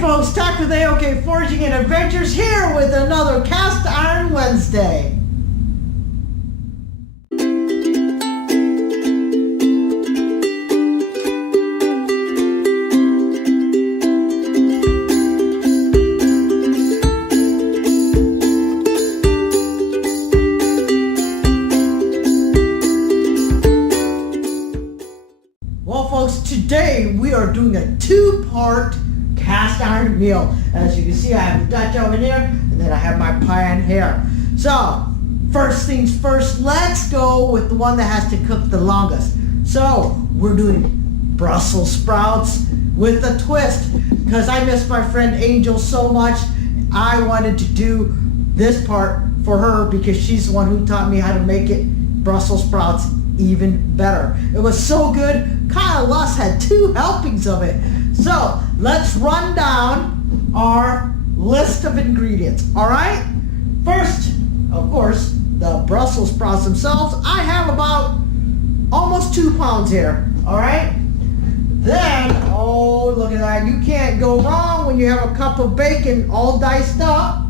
Folks, Thack with AOK Foraging and Adventures here with another Cast Iron Wednesday. Well, folks, today we are doing a two-part cast iron meal. As you can see, I have the Dutch oven here, and then I have my pan here. So, first things first, let's go with the one that has to cook the longest. So, we're doing Brussels sprouts with a twist. Because I miss my friend Angel so much, I wanted to do this part for her because she's the one who taught me how to make it, Brussels sprouts, even better. It was so good, Kyle Luss had 2 helpings of it. So, let's run down our list of ingredients, alright? First, of course, the Brussels sprouts themselves. I have about almost 2 pounds here, alright? Then, oh, look at that. You can't go wrong when you have a cup of bacon all diced up.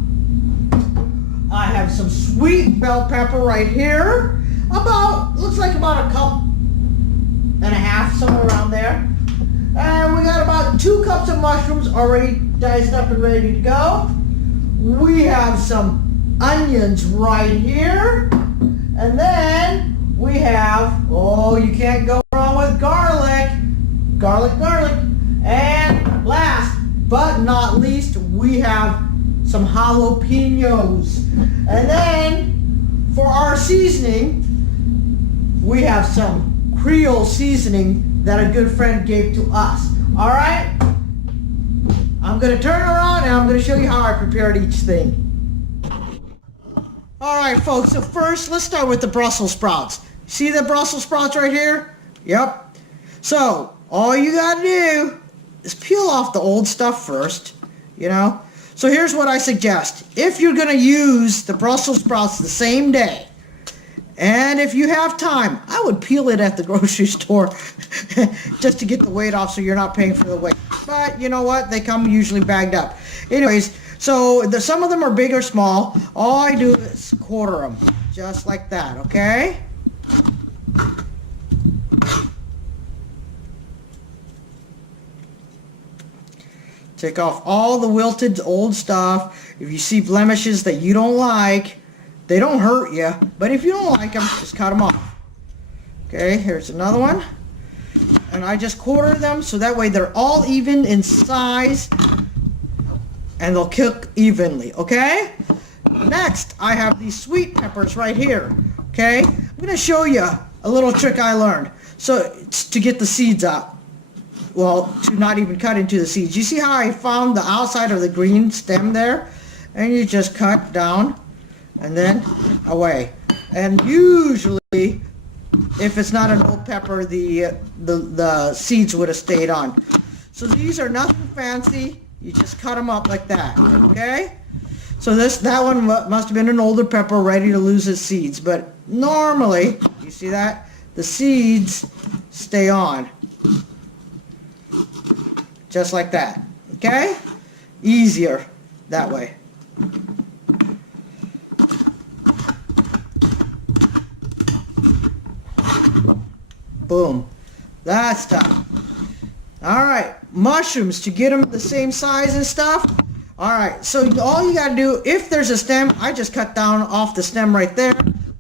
I have some sweet bell pepper right here. Looks like about a cup and a half, somewhere around there. And we got about 2 cups of mushrooms already diced up and ready to go. We have some onions right here. And then we have, oh, you can't go wrong with garlic. Garlic. And last but not least, we have some jalapenos. And then for our seasoning, we have some Creole seasoning that a good friend gave to us. Alright? I'm going to turn around and I'm going to show you how I prepared each thing. Alright folks, so first let's start with the Brussels sprouts. See the Brussels sprouts right here? Yep. So, all you got to do is peel off the old stuff first, you know. So here's what I suggest. If you're going to use the Brussels sprouts the same day, and if you have time, I would peel it at the grocery store just to get the weight off so you're not paying for the weight. But you know what? They come usually bagged up. Anyways, so some of them are big or small. All I do is quarter them, just like that, okay? Take off all the wilted old stuff. If you see blemishes that you don't like, they don't hurt you, but if you don't like them, just cut them off. Okay, here's another one. And I just quarter them so that way they're all even in size and they'll cook evenly, okay? Next, I have these sweet peppers right here, okay? I'm going to show you a little trick I learned. So, it's to get the seeds out. Well, to not even cut into the seeds. You see how I found the outside of the green stem there? And you just cut down. And then away. And usually, if it's not an old pepper, the seeds would have stayed on. So these are nothing fancy. You just cut them up like that. Okay? So that one must have been an older pepper ready to lose its seeds. But normally, you see that? The seeds stay on. Just like that. Okay? Easier that way. Boom. That's done. Alright. Mushrooms to get them the same size and stuff. Alright. So all you got to do, if there's a stem, I just cut down off the stem right there.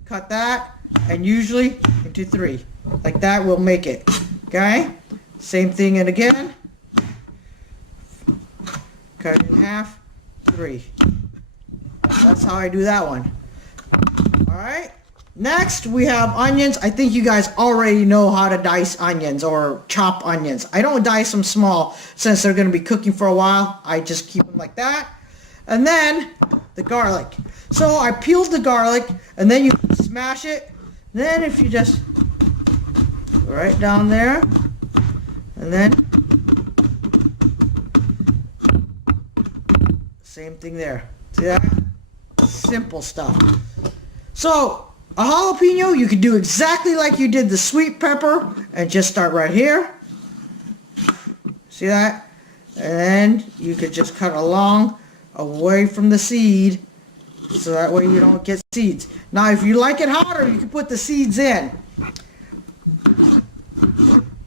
Cut that. And usually into 3. Like that will make it. Okay? Same thing and again. Cut it in half. 3. That's how I do that one. Alright. Next, we have onions. I think you guys already know how to dice onions or chop onions. I don't dice them small since they're going to be cooking for a while. I just keep them like that. And then, the garlic. So, I peeled the garlic, and then you smash it. Then, if you just right down there, and then same thing there. See that? Simple stuff. So, a jalapeno, you could do exactly like you did the sweet pepper and just start right here. See that? And you could just cut along away from the seed, so that way you don't get seeds. Now if you like it hotter, you can put the seeds in.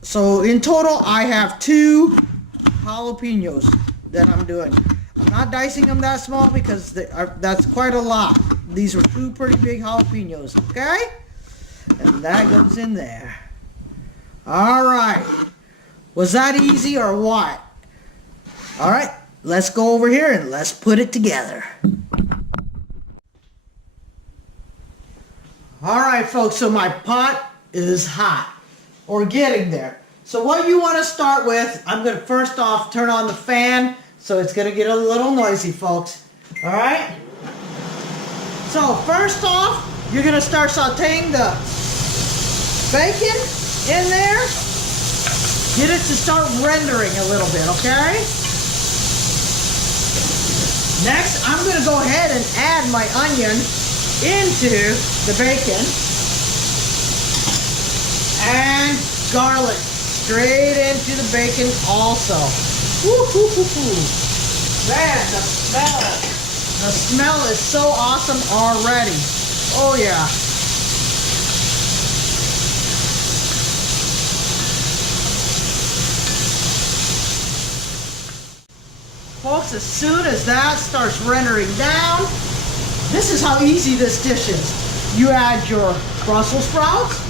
So in total I have 2 jalapenos that I'm doing. I'm not dicing them that small because that's quite a lot. These are 2 pretty big jalapenos, okay? And that goes in there. Alright. Was that easy or what? Alright, let's go over here and let's put it together. Alright folks, so my pot is hot. Or getting there. So what you want to start with, I'm going to first off turn on the fan, so it's going to get a little noisy, folks. Alright? So first off, you're going to start sauteing the bacon in there. Get it to start rendering a little bit, okay? Next, I'm going to go ahead and add my onion into the bacon. And garlic straight into the bacon also. Woo-hoo-hoo-hoo. Man, the smell is so awesome already. Oh yeah. Folks, as soon as that starts rendering down, this is how easy this dish is. You add your Brussels sprouts.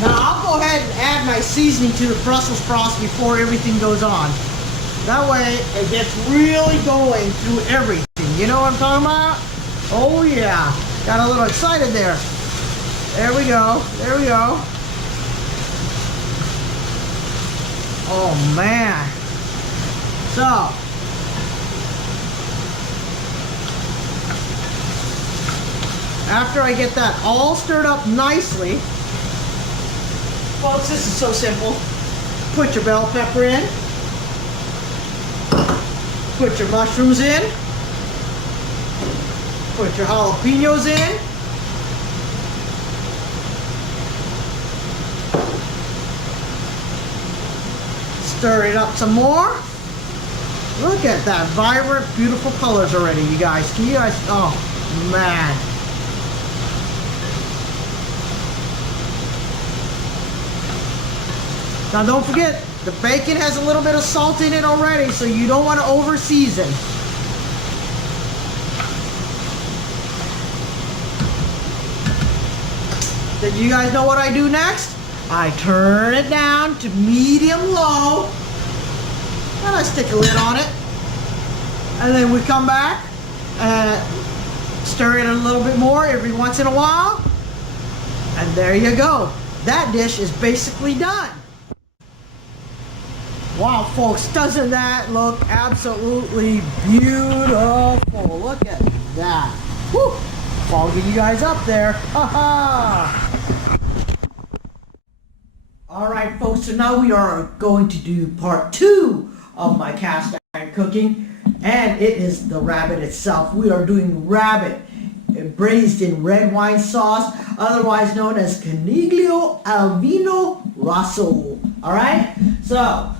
Now I'll go ahead and add my seasoning to the Brussels sprouts before everything goes on. That way it gets really going through everything. You know what I'm talking about? Oh yeah. Got a little excited there. There we go. There we go. Oh man. So. After I get that all stirred up nicely, folks, this is so simple. Put your bell pepper in. Put your mushrooms in. Put your jalapenos in. Stir it up some more. Look at that vibrant, beautiful colors already, you guys. Can you guys, oh man. Now don't forget, the bacon has a little bit of salt in it already, so you don't want to over season. Then you guys know what I do next? I turn it down to medium-low, and I stick a lid on it. And then we come back and stir it a little bit more every once in a while. And there you go. That dish is basically done. Wow, folks, doesn't that look absolutely beautiful? Look at that. Woo! Fogging you guys up there. Ha ha! Alright, folks, so now we are going to do part 2 of my cast iron cooking. And it is the rabbit itself. We are doing rabbit braised in red wine sauce, otherwise known as Coniglio al Vino Rosso. Alright? So,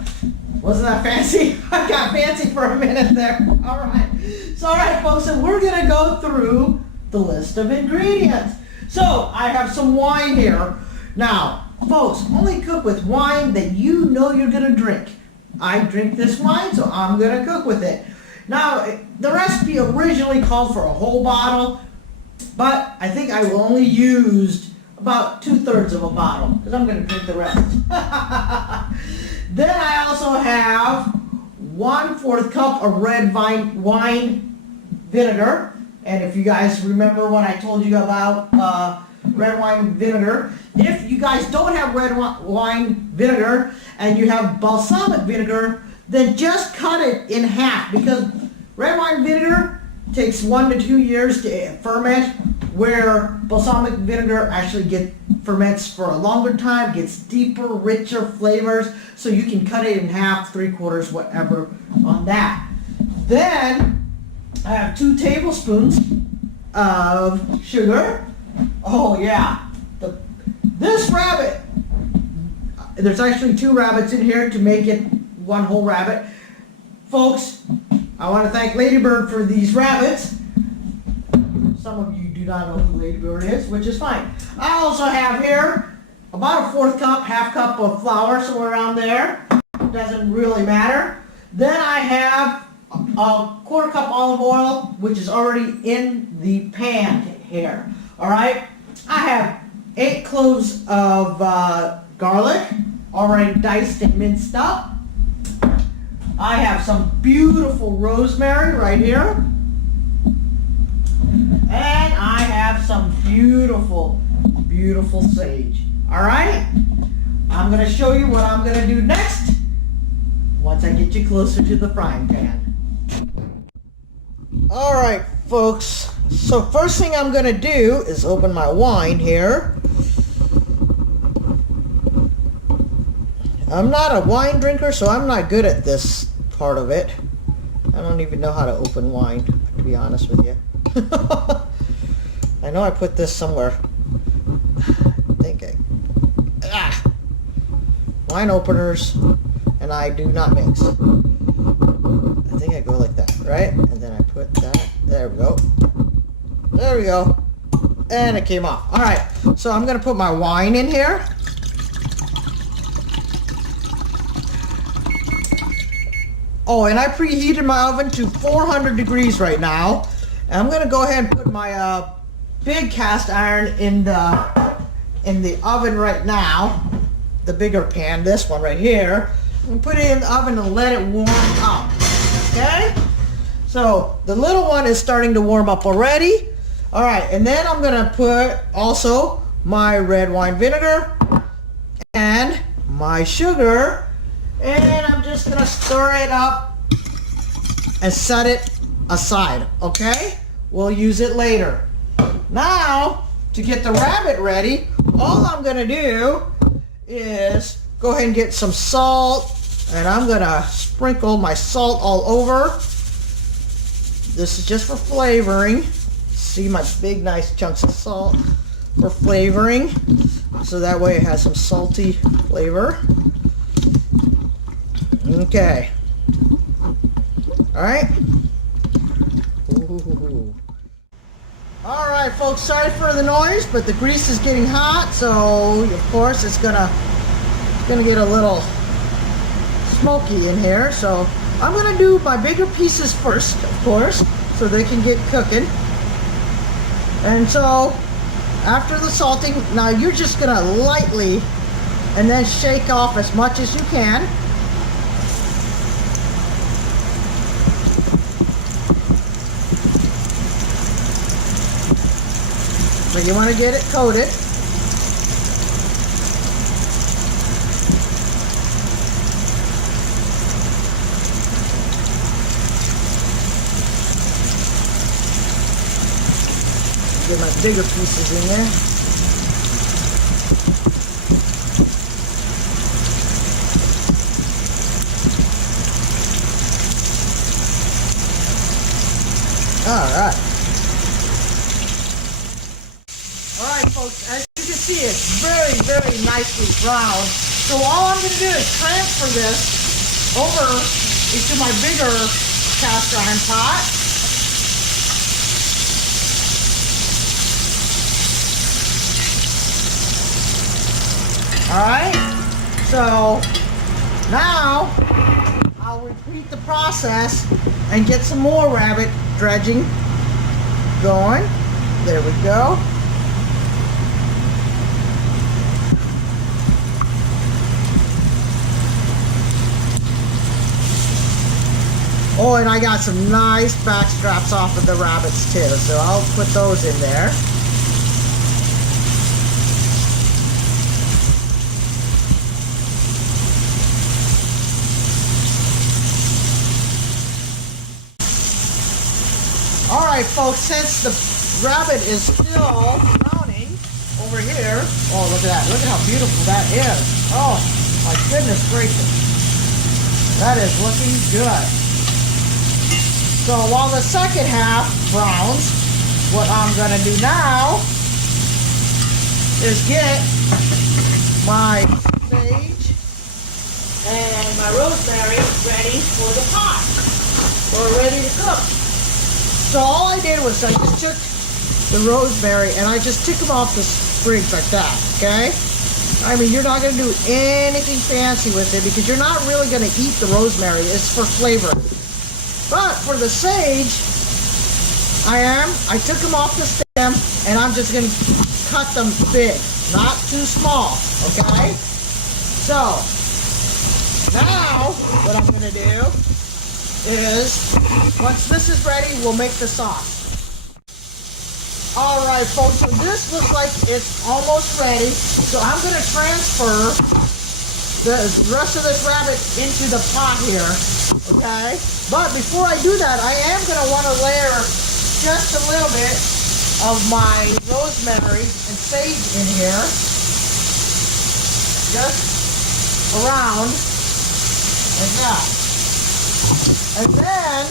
wasn't that fancy? I got fancy for a minute there. Alright. So, alright, folks, so we're going to go through the list of ingredients. So, I have some wine here. Now, folks, only cook with wine that you know you're going to drink. I drink this wine, so I'm going to cook with it. Now, the recipe originally called for a whole bottle, but I think I will only use about 2/3 of a bottle, because I'm going to drink the rest. Then I also have 1/4 cup of red wine vinegar. And if you guys remember when I told you about red wine vinegar, if you guys don't have red wine vinegar and you have balsamic vinegar, then just cut it in half, because red wine vinegar takes 1 to 2 years to ferment, where balsamic vinegar actually ferments for a longer time, gets deeper, richer flavors, so you can cut it in half, 3/4, whatever on that. Then I have 2 tablespoons of sugar. Oh yeah, this rabbit, there's actually 2 rabbits in here to make it 1 whole rabbit. folks, I want to thank Ladybird for these rabbits. Some of you do not know who Ladybird is, which is fine. I also have here about a fourth cup, half cup of flour, somewhere around there. Doesn't really matter. Then I have a quarter cup olive oil, which is already in the pan here. All right. I have 8 cloves of garlic, already diced and minced up. I have some beautiful rosemary right here. And I have some beautiful, beautiful sage. All right? I'm going to show you what I'm going to do next once I get you closer to the frying pan. All right, folks. So first thing I'm going to do is open my wine here. I'm not a wine drinker, so I'm not good at this part of it. I don't even know how to open wine, to be honest with you. I know I put this somewhere. Wine openers, and I do not mix. I think I go like that, right? And then I put that, there we go. There we go. And it came off. All right, so I'm gonna put my wine in here. Oh, and I preheated my oven to 400 degrees right now. And I'm gonna go ahead and put my big cast iron in the oven right now. The bigger pan, this one right here. And put it in the oven and let it warm up. Okay? So the little one is starting to warm up already. All right, and then I'm gonna put also my red wine vinegar and my sugar, and I'm just gonna stir it up and set it aside. Okay? We'll use it later. Now, to get the rabbit ready, all I'm gonna do is go ahead and get some salt, and I'm gonna sprinkle my salt all over. This is just for flavoring. See my big nice chunks of salt for flavoring, so that way it has some salty flavor. Okay. All right. Ooh. All right, folks, sorry for the noise, but the grease is getting hot, so of course it's gonna get a little smoky in here. So I'm gonna do my bigger pieces first, of course, so they can get cooking. And so after the salting, now you're just gonna lightly and then shake off as much as you can. So you want to get it coated. Get my bigger pieces in there. All right. Folks, as you can see, it's very, very nicely browned. So all I'm going to do is transfer this over into my bigger cast iron pot. Alright, so now I'll repeat the process and get some more rabbit dredging going. There we go. Oh, and I got some nice back straps off of the rabbits too, so I'll put those in there. Alright folks, since the rabbit is still browning over here, oh look at that, look at how beautiful that is. Oh my goodness gracious, that is looking good. So while the second half browns, what I'm going to do now is get my sage and my rosemary ready for the pot. we're ready to cook. So all I did was I just took the rosemary and I just took them off the sprigs like that, okay? I mean, you're not going to do anything fancy with it because you're not really going to eat the rosemary. It's for flavor. But for the sage, I took them off the stem and I'm just going to cut them big, not too small, okay? So, now what I'm going to do is, once this is ready, we'll make the sauce. Alright folks, so this looks like it's almost ready. So I'm going to transfer the rest of this rabbit into the pot here, okay? But before I do that, I am going to want to layer just a little bit of my rosemary and sage in here. Just around like that. And then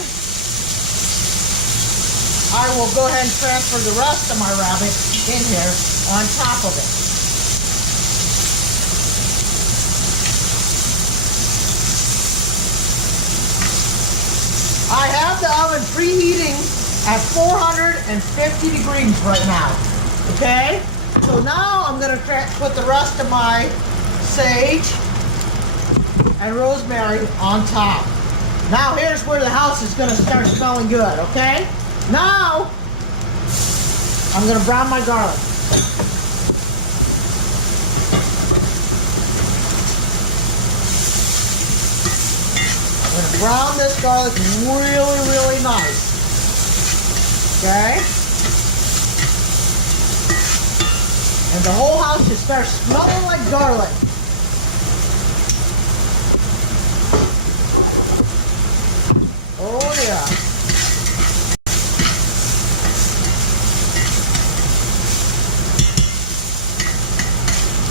I will go ahead and transfer the rest of my rabbit in here on top of it. I have the oven preheating at 450 degrees right now, okay? So now I'm going to put the rest of my sage and rosemary on top. Now here's where the house is going to start smelling good, okay? Now I'm going to brown my garlic. I'm going to brown this garlic really, really nice. Okay? And the whole house should start smelling like garlic. Oh yeah.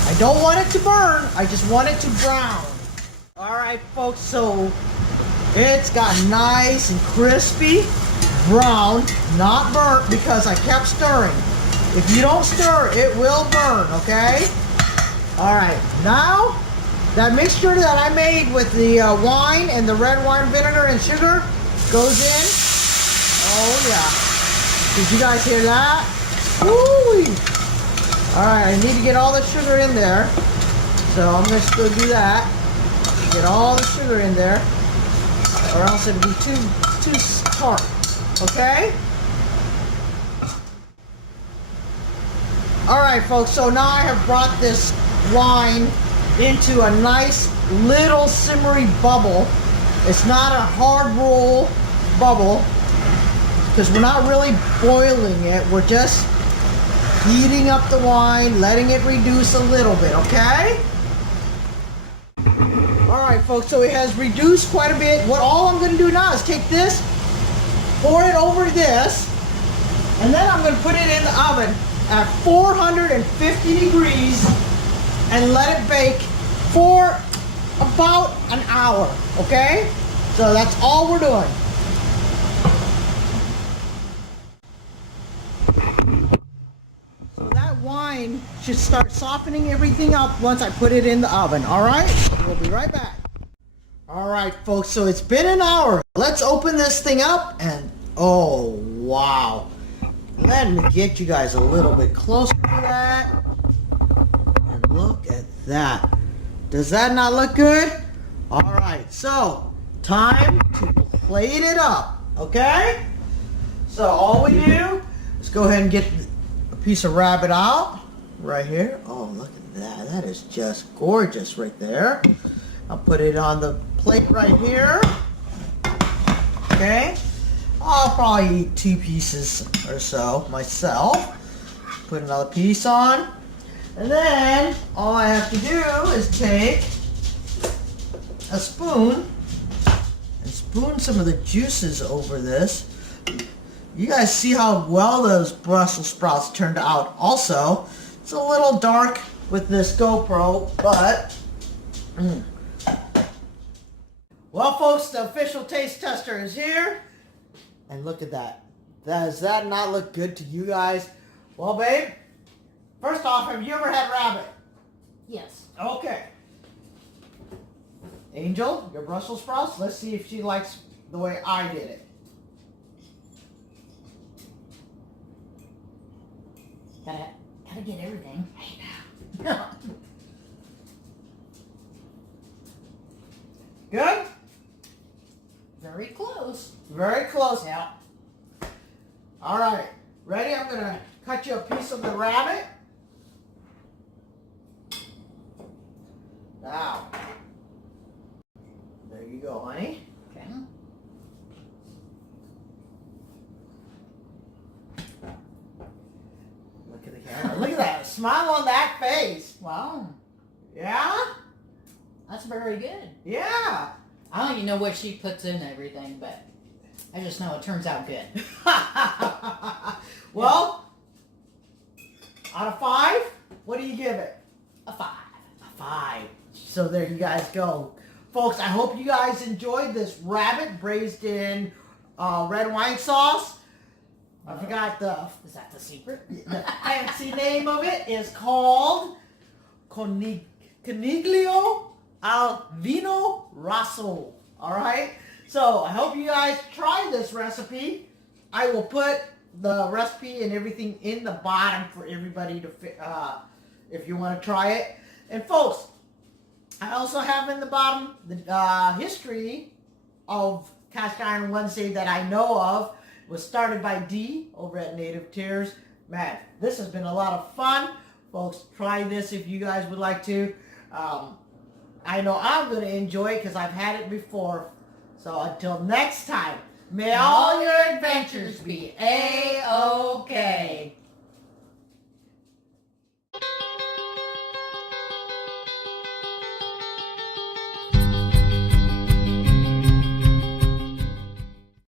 I don't want it to burn, I just want it to brown. Alright folks, so it's got nice and crispy, brown, not burnt because I kept stirring. If you don't stir, it will burn, okay? Alright, now that mixture that I made with the wine and the red wine vinegar and sugar goes in. Oh yeah. Did you guys hear that? Woo-wee. Alright, I need to get all the sugar in there. So I'm going to go do that. Get all the sugar in there. Or else it'll be too tart. Okay? Alright folks, so now I have brought this wine into a nice little simmery bubble. It's not a hard roll bubble because we're not really boiling it. We're just heating up the wine, letting it reduce a little bit, okay? Alright folks, so it has reduced quite a bit. All I'm going to do now is take this, pour it over this, and then I'm going to put it in the oven at 450 degrees and let it bake for about an hour, okay? So that's all we're doing. So that wine should start softening everything up once I put it in the oven, all right? We'll be right back. All right, folks, so it's been an hour. Let's open this thing up and, oh, wow. Let me get you guys a little bit closer to that. And look at that. Does that not look good? All right, so time to plate it up, okay? So all we do is go ahead and get a piece of rabbit out right here. Oh, look at that. That is just gorgeous right there. I'll put it on the plate right here. Okay? I'll probably eat 2 pieces or so myself. Put another piece on. And then all I have to do is take a spoon and spoon some of the juices over this. You guys see how well those Brussels sprouts turned out. Also, it's a little dark with this GoPro, but well folks, the official taste tester is here. And look at that. Does that not look good to you guys? Well, babe, first off, have you ever had rabbit? Yes. Okay. Angel, your Brussels sprouts. Let's see if she likes the way I did it. Gotta get everything. I know. Good? Very close. Very close. Yeah. All right. Ready? I'm going to cut you a piece of the rabbit. Now. There you go, honey. Okay. Look at the camera. Look at that. Smile on that face. Wow. Yeah? That's very good. Yeah. I don't even know what she puts in everything, but I just know it turns out good. Well, out of 5, what do you give it? A 5. A 5. So there you guys go. Folks, I hope you guys enjoyed this rabbit braised in red wine sauce. I forgot Is that the secret? the fancy name of it is called Coniglio al Vino Rosso. All right. So I hope you guys try this recipe. I will put the recipe and everything in the bottom for everybody to if you want to try it. And folks, I also have in the bottom the history of Cast Iron Wednesday that I know of. It was started by Dee over at Native Tears. Man, this has been a lot of fun. Folks, try this if you guys would like to. I know I'm going to enjoy it because I've had it before. So until next time, may all your adventures be A-OK.